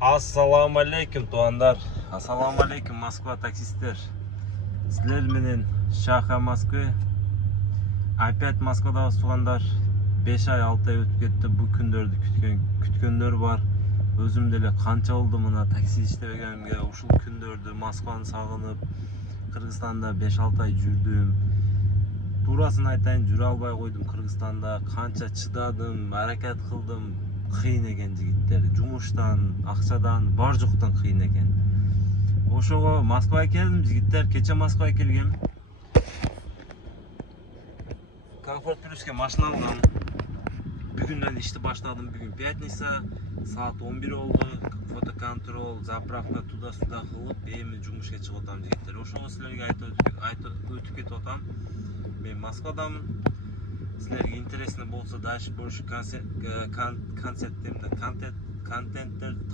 Ассаламу алейкум туугандар. Ассаламу алейкум Москва таксисттер. Силер менен Шаха Москвы. Опять Москвадабыз туугандар. 5 ай 6 ай өтүп кетти. Бу күндөрдү күткөндөр бар. Өзүм деле канча болду мына такси иштебегенимге. Ушул күндөрдү Москваны сагынып, Кыргызстанда 5-6 ай жүрдүм. Турасын айтайын, жүрө албай койдум Кыргызстанда. Канча чыдадым, аракет кылдым. Кыйын экен жигиттер. Жумуштан, акчадан, бар жоктон кыйын экен. Ошого Москвага келдим жигиттер. Кече Москвага келгем. Комфорт плюске машина алгам. Бүгүндөн ишти баштадым. Бүгүн пятница, саат 11 болду. Фотоконтрол, заправка туда-сюда кылып, эми жумушка чыгып атам жигиттер. Ошого силерге өтүп кетип атам. Мен Москвадамын. Силерге интересно болсо, дальше больше контенттер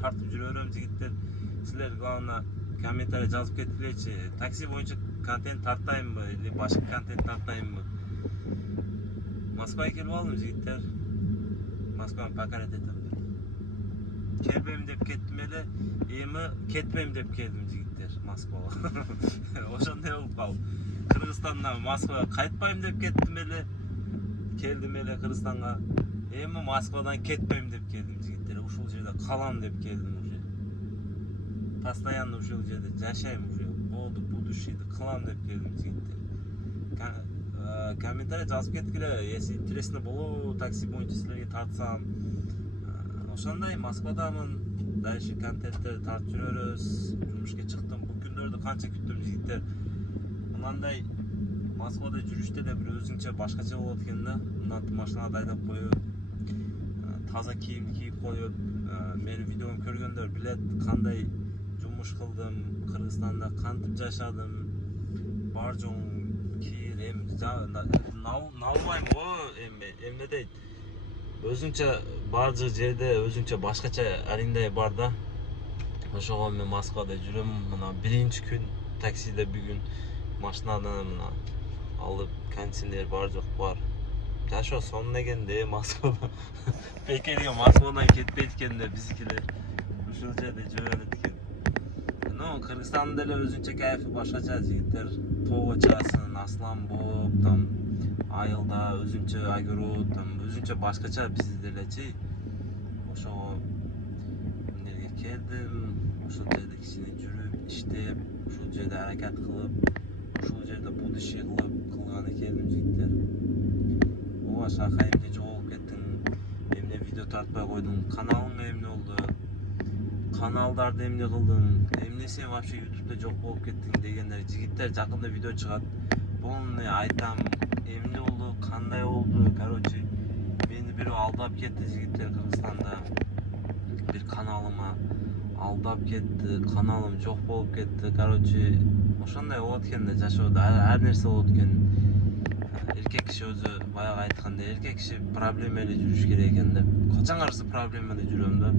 тартып жүрөм жигиттер. Силер главное комментарий жазып кеткилечи. Такси боюнча контент тартайынбы или башка контент тартайынбы? Москвага келип алдым жигиттер. Москваны покорять этем деп. Келбейм деп кеттим эле, эми кетпейм деп келдим жигиттер Москвага. Ошондой болуп калды. Кыргызстандан Москвага кайтпайм деп кеттим эле. Келдим эле Кыргызстанга. Эми Москвадан кетпейм деп келдим жигиттер. Ушул жерде калам деп келдим уже. Постоянно ушул жерде жашайм уже. Болду, будущийди кылам деп келдим жигиттер. Комментарий жазып кеткиле, если интересно болобу, такси боюнча силерге тартсам. Ошондой Москвадамын. Дальше контенттер тартып жүрөбүз. Жумушка чыктым. Бу күндөрдү канча күттүм жигиттер. Мынандай Москвада жүрүштө да бир өзүнчө башкача болот экен да. Мынтип машинада айдап коюп, таза кийим кийип коюп, менин видеомду көргөндөр билет кандай жумуш кылдым, Кыргызстанда кантип жашадым. Бар жоң кийир, эми налбайм го, эме дейт. Өзүнчө бар жерде өзүнчө башкача ариндай бар да. Ошого мен Москвада жүрөм. Мына биринчи күн таксиде бүгүн машинадан мына алып, кондиционер бар жок бар. Жашоо сонун экен де Москвада. Бекерге Москвадан кетпейт экен да бизикилер. Ушул жерде жүрөт экен. Но Кыргызстандын деле өзүнчө кайфы башкача жигиттер. Тоого чыгасың, аслан болуп, там айылда өзүнчө огород, там өзүнчө башкача бизде делечи. Ошого эмнеге келдим, ушул жерде кичине жүрүп, иштеп, ушул жерде аракет кылып, ушул жерде будущий кылганы келдим жигиттер. Ооба, Шаха эмне жоголуп кеттиң? Эмне видео тартпай койдуң? Каналың эмне болду? Каналдарды эмне кылдың? Эмне сен вообще YouTube'да жок болуп кеттиң дегендер жигиттер жакында видео чыгат. Полный айтам, эмне болду, кандай болду? Короче, мени бирөө алдап кетти жигиттер Кыргызстанда. Бир каналыма алдап кетти, каналым жок болуп кетти. Короче, ошондой болот экен да жашоодо, ар нерсе болот экен. Эркек киши өзү баягы айткандай, эркек киши проблемалуу жүрүш керек экен деп. Качан караса проблемада жүрөм да.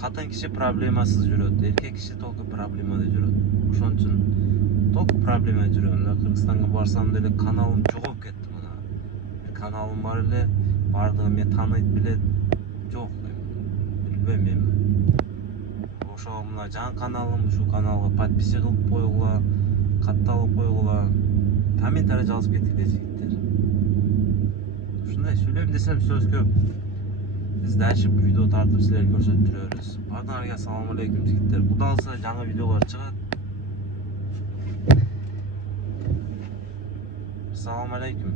Катын киши проблемасыз жүрөт, эркек киши только проблемада жүрөт. Ошон үчүн только проблема жүрөм да. Кыргызстанга барсам деле каналым жоголуп кетти мына. Каналым бар эле, бардыгы мени тааныйт, билет. Жок, билбейм эми. Ошо мына жаңы каналым, ушул каналга подписка кылып койгула, катталып койгула, комментарий жазып кеткиле жигиттер. Ушундай сүйлөйм десем сөз көп. Биз дальше видео тартып силерге көрсөтүп жүрөбүз. Бардыңарга ассаламу алейкум жигиттер. Кудай кылса жаңы видеолор чыгат. Ассаламу алейкум.